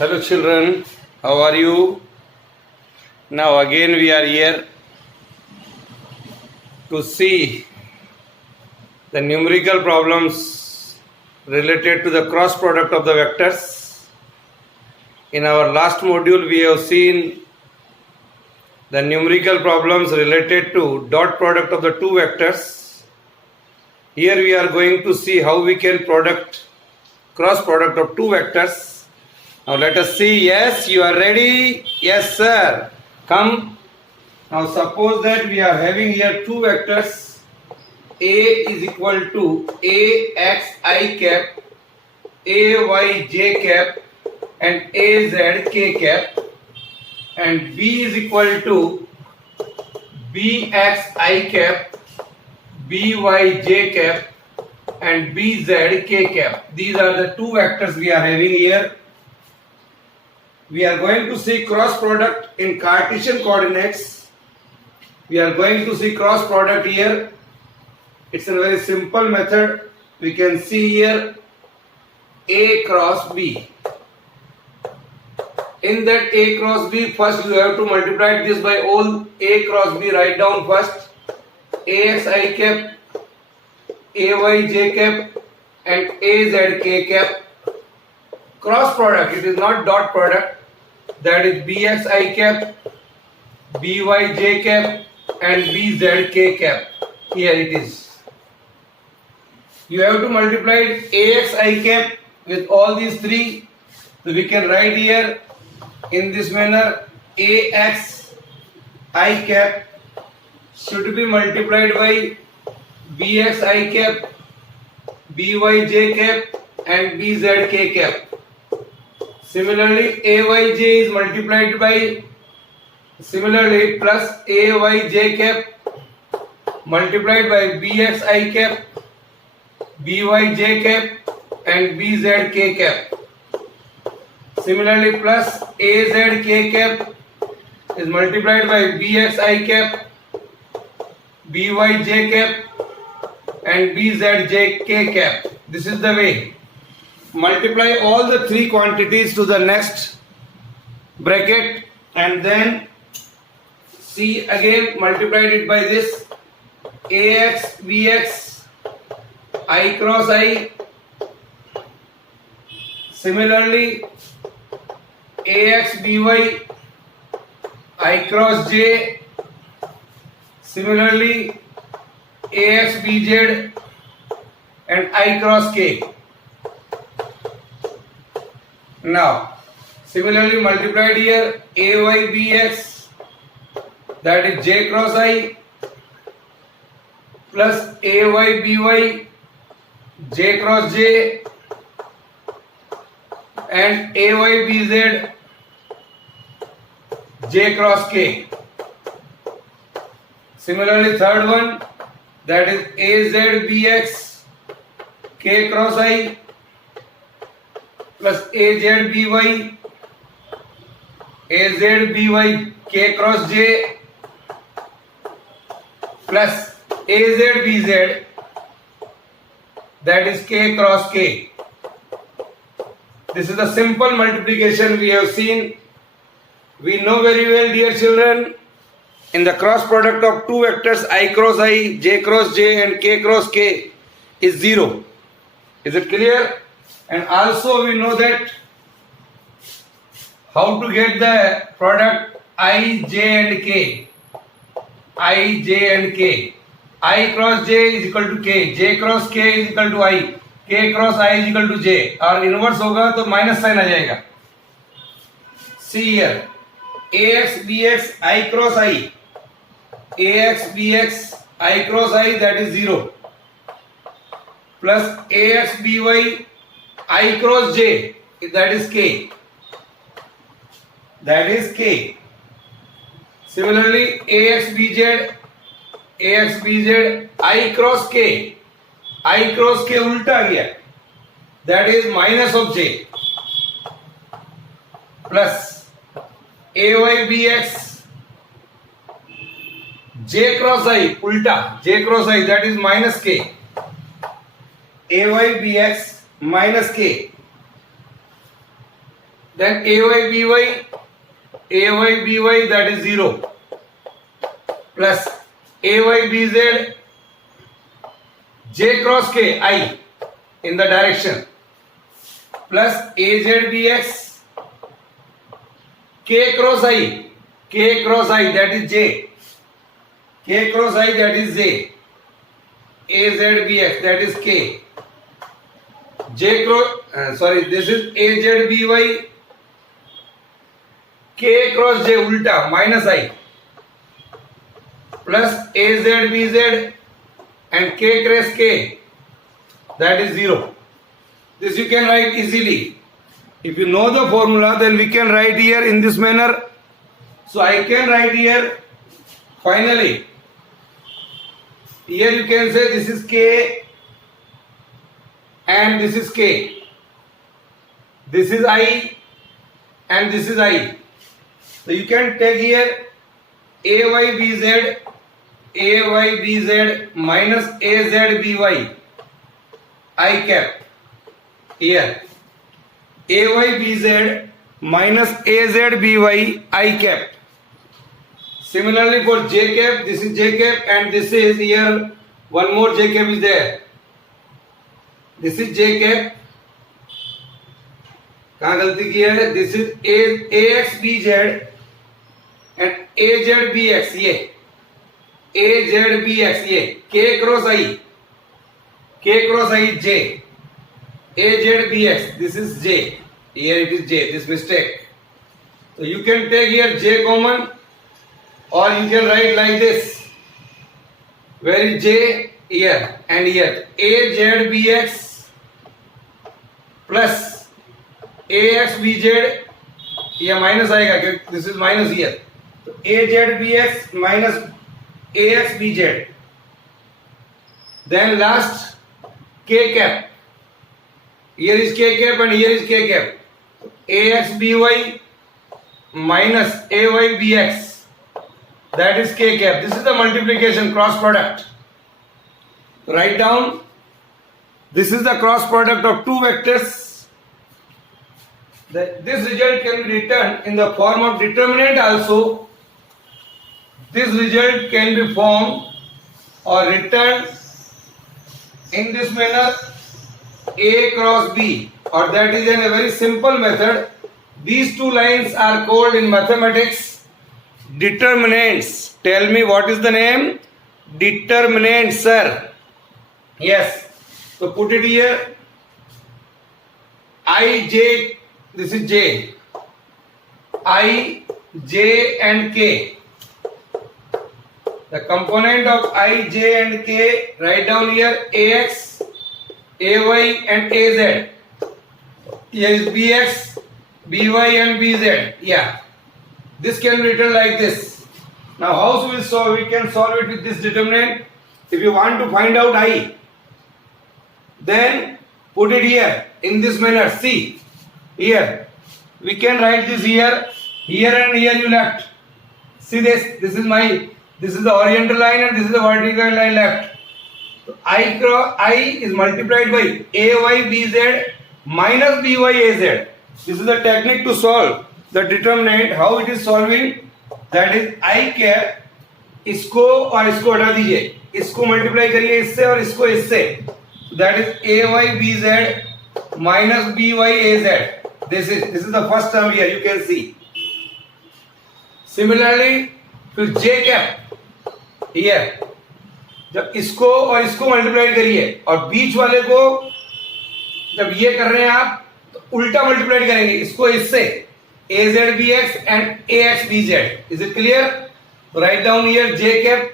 Hello children, how are you? Now again we are here to see the numerical problems related to the cross product of the vectors. In our last module we have seen the numerical problems related to dot product of the two vectors. Here we are going to see how we can cross product of two vectors. Now let us see. Yes, you are ready? Yes, sir. Come. Now suppose that we are having here two vectors. A is equal to ax I cap, ay j cap, and az k cap, and b is equal to bx I cap, by j cap, and bz k cap. These are the two vectors we are having here. We are going to see cross product in Cartesian coordinates. We are going to see cross product here. It's a very simple method. We can see here A cross B. In that A cross B, first you have to multiply this by all A cross B. Write down first ax I cap, ay j cap, and az k cap. Cross product, it is not dot product. That is bx I cap, by j cap, and bz k cap. Here it is. You have to multiply ax I cap with all these three. So we can write here in this manner: ax I cap should be multiplied by bx I cap, by j cap, and bz k cap. Similarly, ayj is multiplied by plus ayj cap multiplied by bx I cap, byj cap, and bz k cap. Similarly, plus az k cap is multiplied by bx I cap, byj cap, and bz k cap. This is the way. Multiply all the three quantities to the next bracket, and then see again multiplied it by this ax bx I cross I. Similarly, ax by I cross j. Similarly, ax bz and I cross k. Now, similarly multiplied here ay bx, that is j cross I, plus ay by j cross j, and ay bz j cross k. Similarly, third one, that is az bx k cross I, plus az by k cross j, plus az bz, that is k cross k. This is the simple multiplication we have seen. We know very well, dear children, in the cross product of two vectors I cross I, j cross j, and k cross k is 0. Is it clear? And also we know that how to get the product I, j and k. I, j and k. I cross j is equal to k. J cross k is equal to I. K cross I is equal to j. और inverse होगा तो minus sign आ जाएगा. See here. ax bx I cross I. ax bx I cross I, that is 0. Plus ax by I cross j, that is k. That is k. Similarly, ax bz I cross k. I cross k उल्टा गया. That is minus of j. Plus ay bx j cross I उल्टा. J cross I, that is minus k. ay bx minus k. Then AY that is 0 plus AYBZ J cross K I in the direction plus AZBX K cross I that is J, K cross I that is J, AZBX that is K, J cross this is AZBY K cross J ulta minus I plus AZBZ and K cross K that is 0. This you can write easily. If you know the formula, then we can write here in this manner. So I can write here finally. Here you can say this is K and this is K. This is I and this is I. So you can take here AYBZ minus AZBY I cap. Here AYBZ minus AZBY I cap. Similarly for J cap, this is J cap and this is here one more J cap is there. This is J cap. कहाँ गलती की है? This is AXBZ and AZBX ये AZBX ये K cross I J AZBX this is J, here it is J, this mistake. So you can take here J common or you can write like this. Where is J? Here and here AZBX plus AXBZ, here minus आएगा, this is minus here. So AZBX minus AXBZ. Then last K cap. Here is K cap and here is K cap. AXBY minus AYBX. That is K cap. This is the multiplication cross product. Write down. This is the cross product of two vectors. This result can be written in the form of determinant also. This result can be formed or written in this manner A cross B, or that is in a very simple method. These two lines are called in mathematics determinants. Tell me what is the name? Determinant, sir. Yes. So put it here. I, J, this is J. I, J and K. The component of I, J and K, write down here AX, AY and AZ. Here is BX, BY and BZ. Yeah. This can be written like this. Now how we will solve? We can solve it with this determinant. If you want to find out I, then put it here in this manner. See here. We can write this here. Here and here you left. See this. This is the horizontal line and this is the vertical line left. So I cross I is multiplied by AYBZ minus BYAZ. This is the technique to solve the determinant. How it is solving? That is I cap. इसको और इसको हटा दीजिए. इसको multiply करिए इससे और इसको इससे. That is AYBZ minus BYAZ. This is the first term here. You can see. Similarly, फिर J cap. Here जब इसको और इसको मल्टीप्लाई करिए और बीच वाले को जब ये कर रहे हैं आप तो उल्टा मल्टीप्लाई करेंगे इसको इससे AZBX and AXBZ. Is it clear? Write down here J cap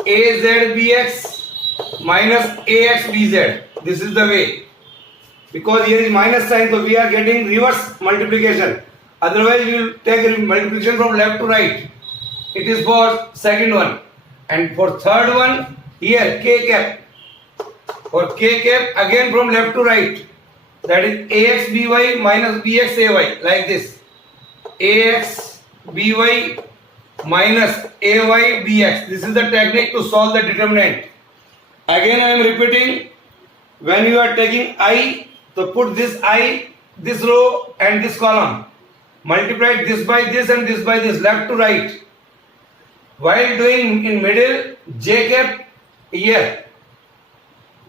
AZBX minus AXBZ. This is the way, because here is minus sign, so we are getting reverse multiplication. Otherwise we will take multiplication from left to right. It is for second one. And for third one, here K cap. For K cap again from left to right. That is AXBY minus BXAY, like this. AXBY minus AYBX. This is the technique to solve the determinant. Again I am repeating, when you are taking I, so put this I this row and this column. Multiply this by this and this by this, left to right. While doing in middle, J cap here.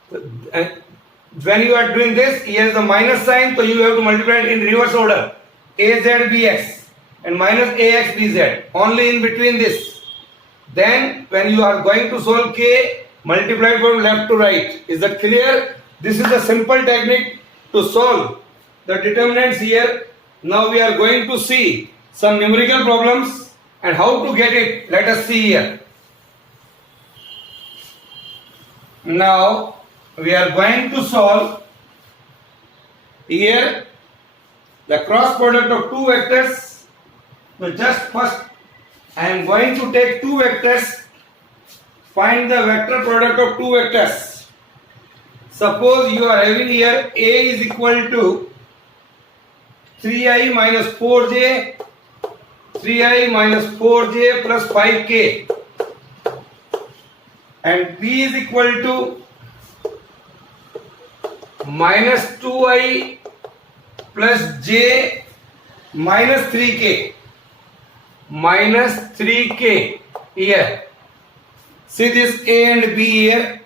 When you are doing this, here is the minus sign, so you have to multiply it in reverse order. AZBX and minus AXBZ, only in between this. Then when you are going to solve K, multiply from left to right. Is that clear? This is a simple technique to solve the determinants here. Now we are going to see some numerical problems and how to get it. Let us see here. Now we are going to solve here the cross product of two vectors. So just first I am going to take two vectors. Find the vector product of two vectors. Suppose you are having here A is equal to 3i minus 4j, 3i minus 4j plus 5k, and B is equal to minus 2i plus j minus 3k, minus 3k here. See this A and B here.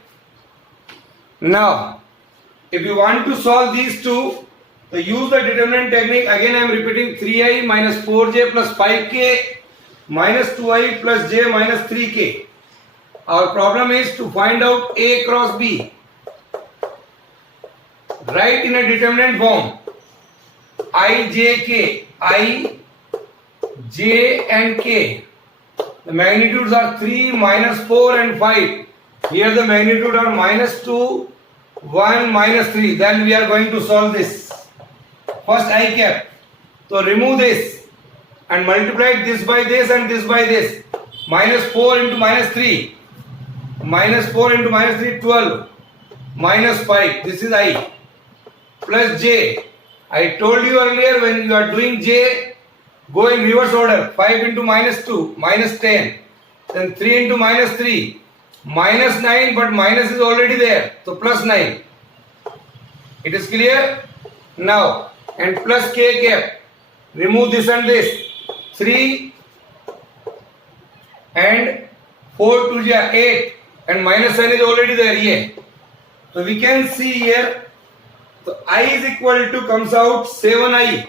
Now, if you want to solve these two, so use the determinant technique. Again I am repeating, 3i minus 4j plus 5k minus 2i plus j minus 3k. Our problem is to find out A cross B. Write in a determinant form. I, j, k. I, j and k. The magnitudes are 3, minus 4 and 5. Here the magnitude are minus 2, 1, minus 3. Then we are going to solve this. First I cap. So remove this and multiply this by this and this by this. Minus 4 into minus 3. Minus 4 into minus 3, 12. Minus 5. This is I. Plus j. I told you earlier, when you are doing j, go in reverse order. 5 into minus 2, minus 10. Then 3 into minus 3, minus 9, but minus is already there. So plus 9. It is clear? Now, and plus k cap. Remove this and this. 3 and 4 to 8. And minus sign is already there here. So we can see here. So I is equal to, comes out 7i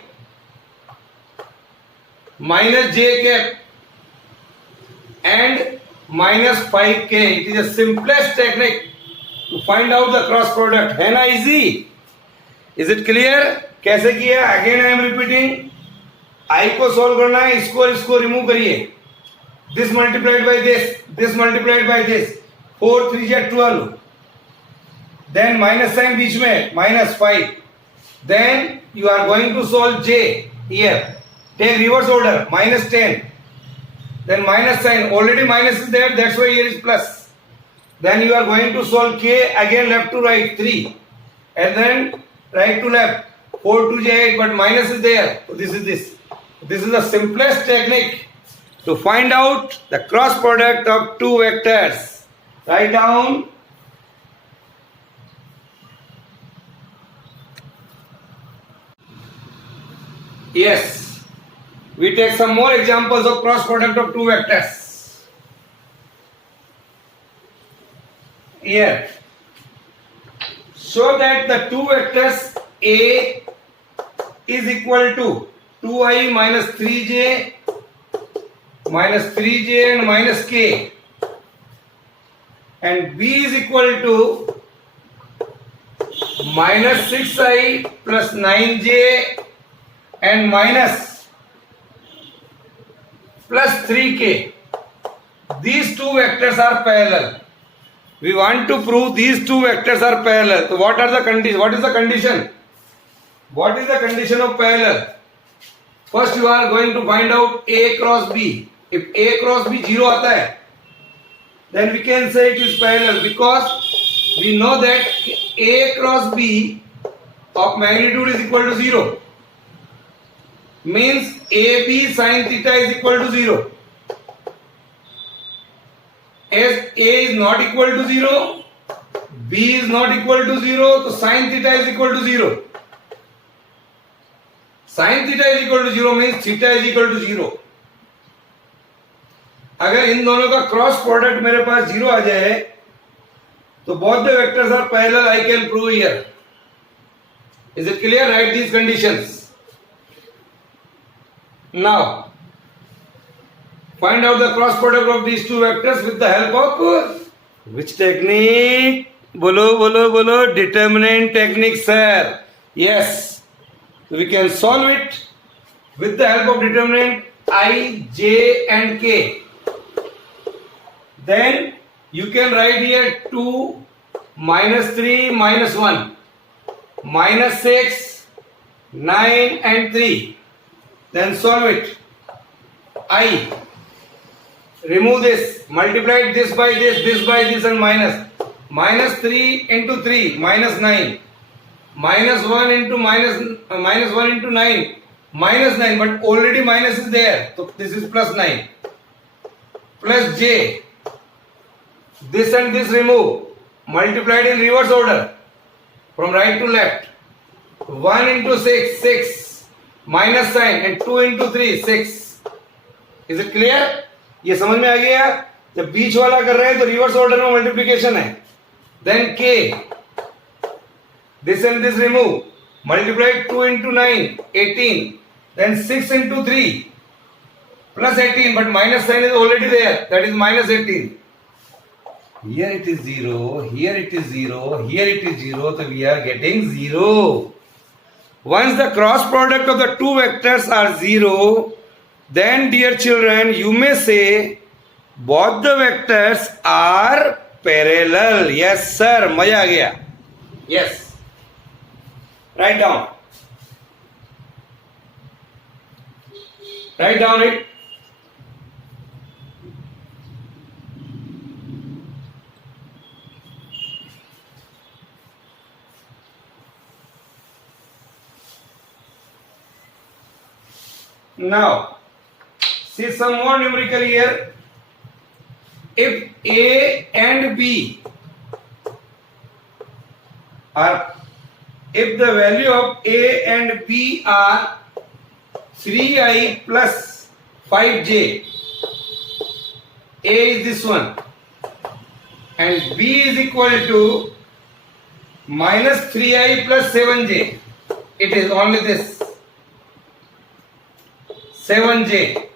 minus j cap and minus 5k. It is the simplest technique to find out the cross product. है ना easy? Is it clear? कैसे किया? Again I am repeating. I को solve करना है, इसको remove करिए. This multiplied by this multiplied by this. 4 3 जा 12. Then minus sign बीच में, minus 5. Then you are going to solve j here. Take reverse order, minus 10. Then minus sign, already minus is there, that's why here is plus. Then you are going to solve k, again left to right, 3. And then right to left, 4 to 8, but minus is there. So this is this. This is the simplest technique to find out the cross product of two vectors. Write down. Yes, we take some more examples of cross product of two vectors. Here, show that the two vectors A is equal to 2i minus 3j and minus k, and B is equal to minus 6i plus 9j and minus plus 3k. These two vectors are parallel. We want to prove these two vectors are parallel. So what are the conditions? What is the condition? What is the condition of parallel? First you are going to find out A cross B. If A cross B 0 आता है, then we can say it is parallel, because we know that A cross B of magnitude is equal to 0. Means AB sin theta is equal to 0. As A is not equal to 0, B is not equal to 0, so sin theta is equal to 0. sin theta is equal to 0 means theta is equal to 0. अगर इन दोनों का cross product मेरे पास 0 आ जाए तो both the vectors are parallel. I can prove here. Is it clear? Write these conditions. Now, find out the cross product of these two vectors with the help of which technique? Bolo, bolo, bolo. Determinant technique, sir. Yes. We can solve it with the help of determinant I, J and K. Then you can write here 2, minus 3, minus 1, minus 6, 9 and 3. Then solve it. I. Remove this. Multiply this by this and minus. Minus 3 into 3, minus 9. Minus 1 into minus 1 into 9. Minus 9, but already minus is there. So this is plus 9. Plus J. This and this remove. Multiplied in reverse order. From right to left. 1 into 6, 6. Minus sign and 2 into 3, 6. Is it clear? ये समझ में आ गया? जब बीच वाला कर रहे हैं तो रिवर्स ऑर्डर में मल्टीप्लिकेशन है. Then K. This and this remove. Multiply 2 into 9, 18. Then 6 into 3. Plus 18, but minus sign is already there. That is minus 18. Here it is 0, here it is 0, here it is 0. So we are getting 0. Once the cross product of the two vectors are 0, then dear children, you may say both the vectors are parallel. Yes sir, मजा आ गया. Yes. Write down. Write down it. Now, see some more numerical here. If A and B are, if the value of A and B are 3i plus 5j, A is this one and B is equal to minus 3i plus 7j. It is only this 7j.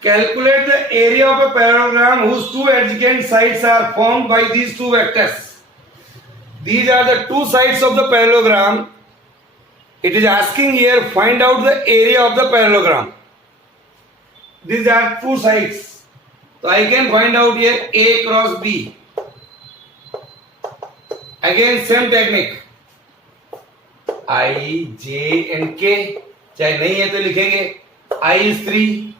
Calculate the area of a parallelogram whose two adjacent sides are formed by these two vectors. These are the two sides of the parallelogram. It is asking here, find out the area of the parallelogram. These are two sides. So I can find out here A cross B. Again same technique. I, J and K. चाहे नहीं है तो लिखेंगे I is 3,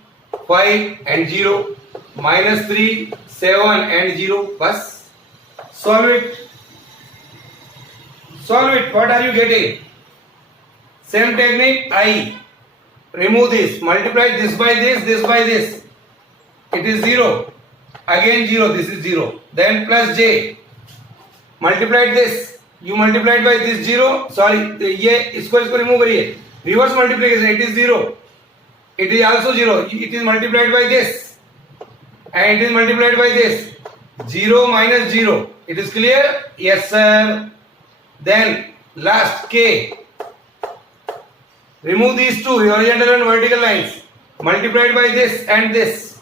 5 and 0, minus 3, 7 and 0. बस solve it. Solve it. What are you getting? Same technique. I. Remove this. Multiply this by this, this by this. It is 0. Again 0. This is 0. Then plus J. Multiply this. You multiplied by this 0. Sorry. ये इसको remove करिए. Reverse multiplication. It is 0. It is also 0. It is multiplied by this. And it is multiplied by this. 0 minus 0. It is clear? Yes, sir. Then last K. Remove these two horizontal and vertical lines. Multiplied by this and this.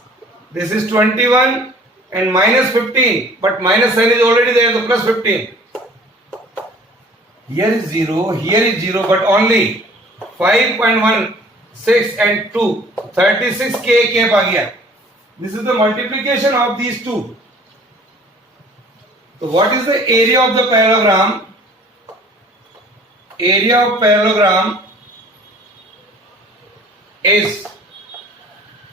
This is 21 and minus 15. But minus sign is already there, so plus 15. Here is 0, here is 0, but only 5.1, 6 and 2. 36K K आ गया. This is the multiplication of these two. So what is the area of the parallelogram? Area of parallelogram is,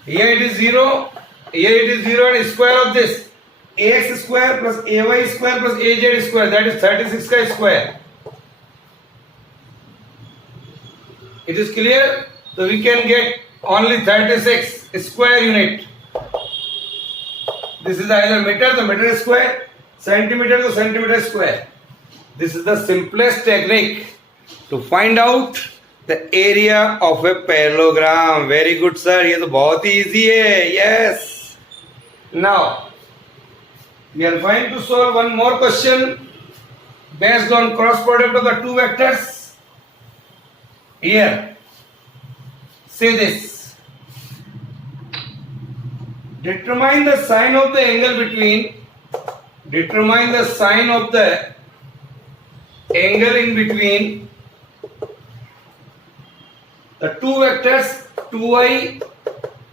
here it is 0, here it is 0 and square of this. Ax square plus ay square plus az square, that is 36 square. It is clear? So we can get only 36 square unit. This is either meter, the meter square, centimeter, the centimeter square. This is the simplest technique. to find out the area of a parallelogram. Very good sir, ये तो बहुत ही easy है. Yes. Now we are going to solve one more question based on cross product of the two vectors. Here, say this. Determine the sine of the angle between. Determine the sine of the angle in between the two vectors 2i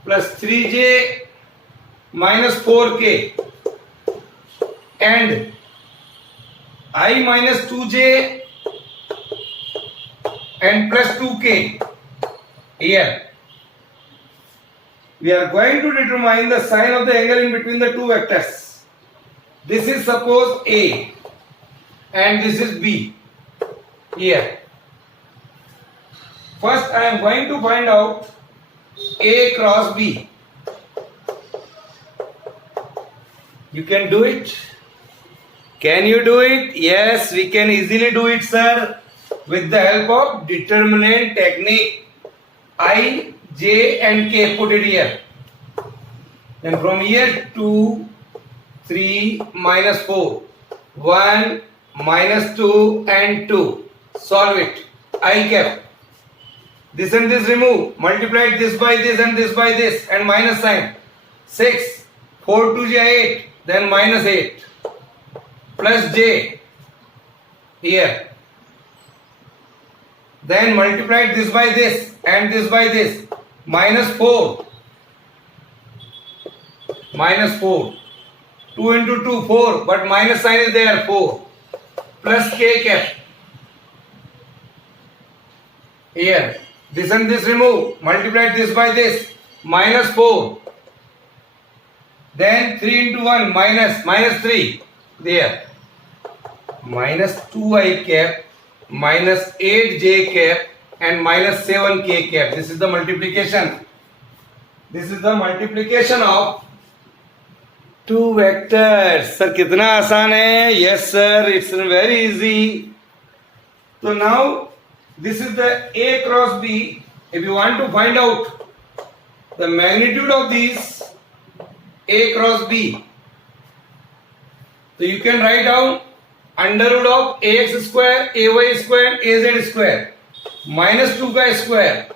plus 3j minus 4k and I minus 2j and plus 2k. Here we are going to determine the sine of the angle in between the two vectors. This is suppose A and this is B. Here first I am going to find out A cross B. You can do it. Can you do it? Yes, we can easily do it, sir, with the help of determinant technique. I, J and K, put it here. Then from here 2, 3, minus 4, 1, minus 2 and 2. Solve it. I cap. This and this remove. Multiply this by this and this by this and minus sign. 6, 4 2 j 8, then minus 8. Plus j here, then multiply this by this and this by this, minus 4, 2 into 2 4, but minus sign is there, 4, plus k cap here, this and this remove, multiply this by this, minus 4, then 3 into 1 minus 3 there, minus 2i cap, minus 8j cap and minus 7k cap. This is the multiplication. This is the multiplication of two vectors. Sir, कितना आसान है? Yes sir, it's very easy. So now this is the A cross B. If you want to find out the magnitude of these A cross B, so you can write down under root of ax square, ay square, az square, minus 2 का square,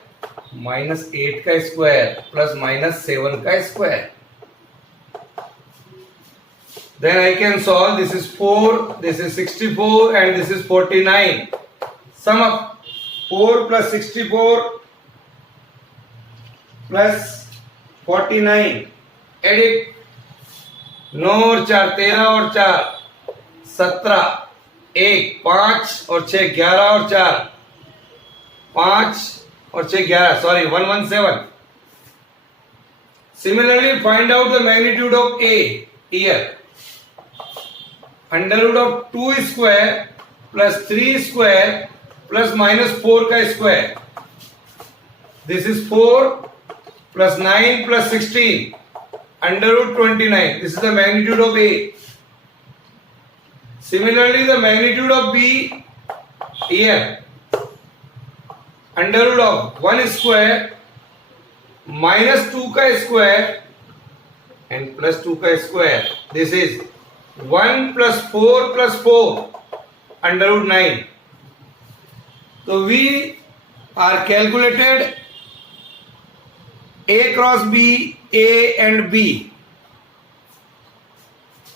minus 8 का square, plus minus 7 का square. Then I can solve. This is 4, this is 64 and this is 49. Sum up 4 plus 64 plus 49. Add it. 9 और 4 13 और 4 17, 1 5 और 6 11 और 4 5 और 6 11, sorry 117. Similarly, find out the magnitude of A here. Under root of 2 square plus 3 square plus minus 4 का square. This is 4 plus 9 plus 16 under root 29. This is the magnitude of A. Similarly, the magnitude of B here, under root of 1 square minus 2 का square and plus 2 का square. This is 1 plus 4 plus 4 under root 9. So we are calculated A cross B, A and B.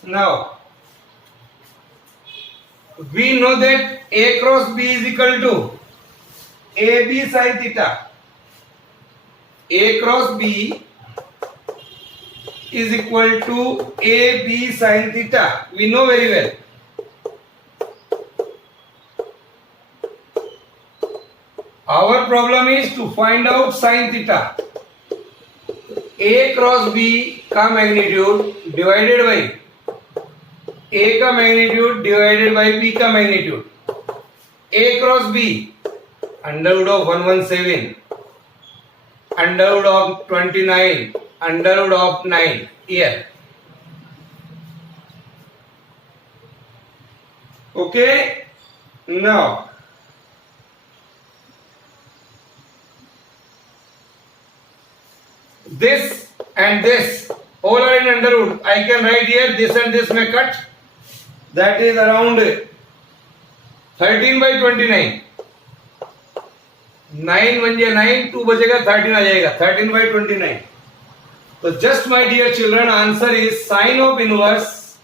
Now we know that A cross B is equal to AB sin theta. A cross B is equal to AB sin theta. We know very well. Our problem is to find out sin theta. A cross B का magnitude divided by A का magnitude divided by B का magnitude. A cross B under root of 117, under root of 29, under root of 9 here. Okay, now this and this all are in under root. I can write here this and this may cut. That is around 13 by 29. 9 बन जाए 9, 2 बचेगा 13 आ जाएगा 13 by 29. So just my dear children, answer is sine of inverse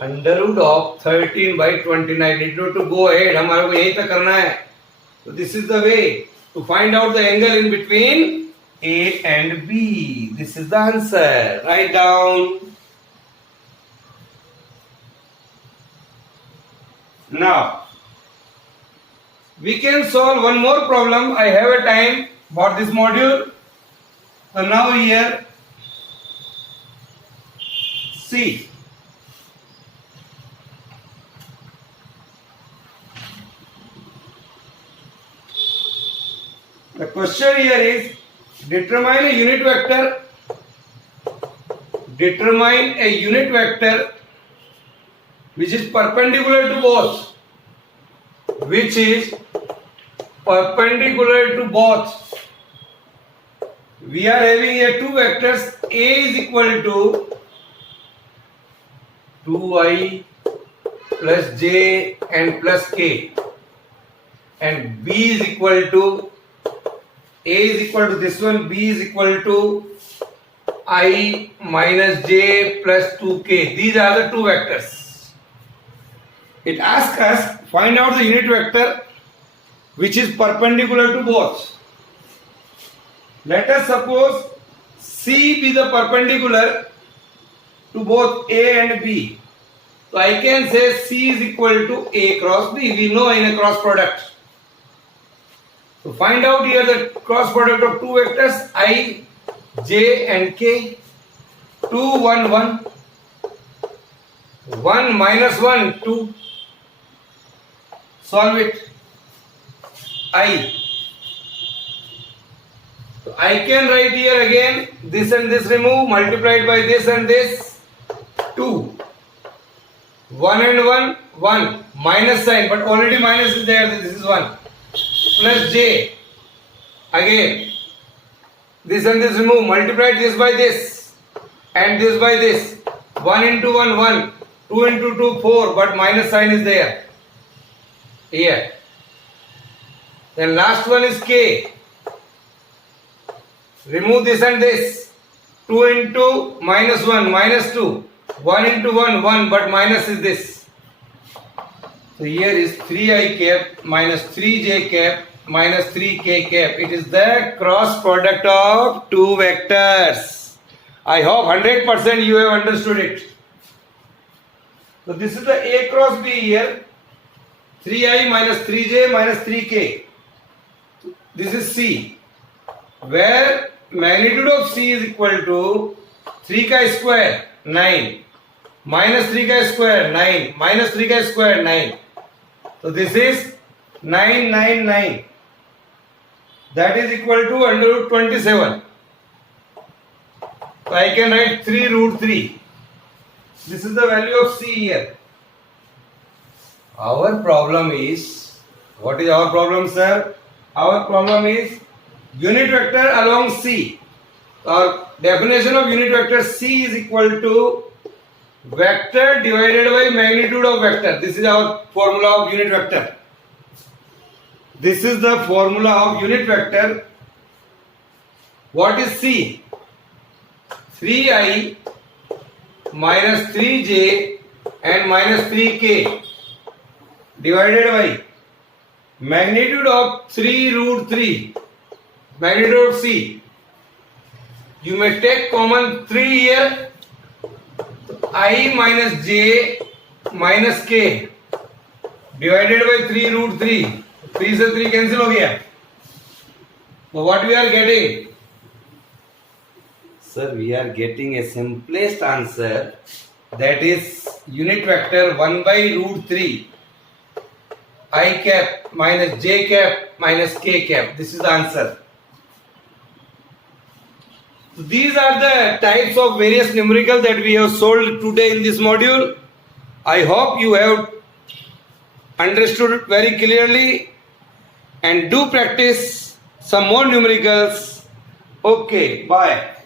under root of 13 by 29. Need not to go ahead. हमारे को यही तक करना है. So this is the way to find out the angle in between A and B. This is the answer. Write down. Now we can solve one more problem. I have a time for this module. So now here see. The question here is determine a unit vector. Determine a unit vector which is perpendicular to both. Which is perpendicular to both. We are having here two vectors. A is equal to 2i plus j and plus k, and B is equal to A is equal to this one, B is equal to I minus j plus 2k. These are the two vectors. It asks us find out the unit vector which is perpendicular to both. Let us suppose C be the perpendicular to both A and B. So I can say C is equal to A cross B. We know in a cross product. So find out here the cross product of two vectors I, j and k. 2, 1, 1. 1 minus 1, 2. Solve it. I. So I can write here again this and this remove, multiplied by this and this. 2. 1 and 1, 1. Minus sign, but already minus is there. This is 1. Plus j. Again. This and this remove, multiply this by this and this by this. 1 into 1, 1. 2 into 2, 4, but minus sign is there. Here. Then last one is k. Remove this and this. 2 into minus 1, minus 2. 1 into 1, 1, but minus is this. So here is 3i cap minus 3j cap minus 3k cap. It is the cross product of two vectors. I hope 100% you have understood it. So this is the A cross B here. 3i minus 3j minus 3k. This is C, where magnitude of C is equal to 3k square 9 minus 3k square 9 minus 3k square 9. So this is 999. That is equal to under root 27. So I can write 3 root 3. This is the value of C here. Our problem is, what is our problem, sir? Our problem is unit vector along C. Our definition of unit vector C is equal to vector divided by magnitude of vector. This is our formula of unit vector. This is the formula of unit vector. What is C? 3i minus 3j and minus 3k divided by magnitude of 3 root 3. Magnitude of C. You may take common 3 here. I minus j minus k divided by 3 root 3. 3 से 3 cancel हो गया. So what we are getting? Sir, we are getting a simplest answer, that is unit vector 1 by root 3 I cap minus j cap minus k cap. This is the answer. So these are the types of various numericals that we have solved today in this module. I hope you have understood it very clearly, and do practice some more numericals Okay, bye.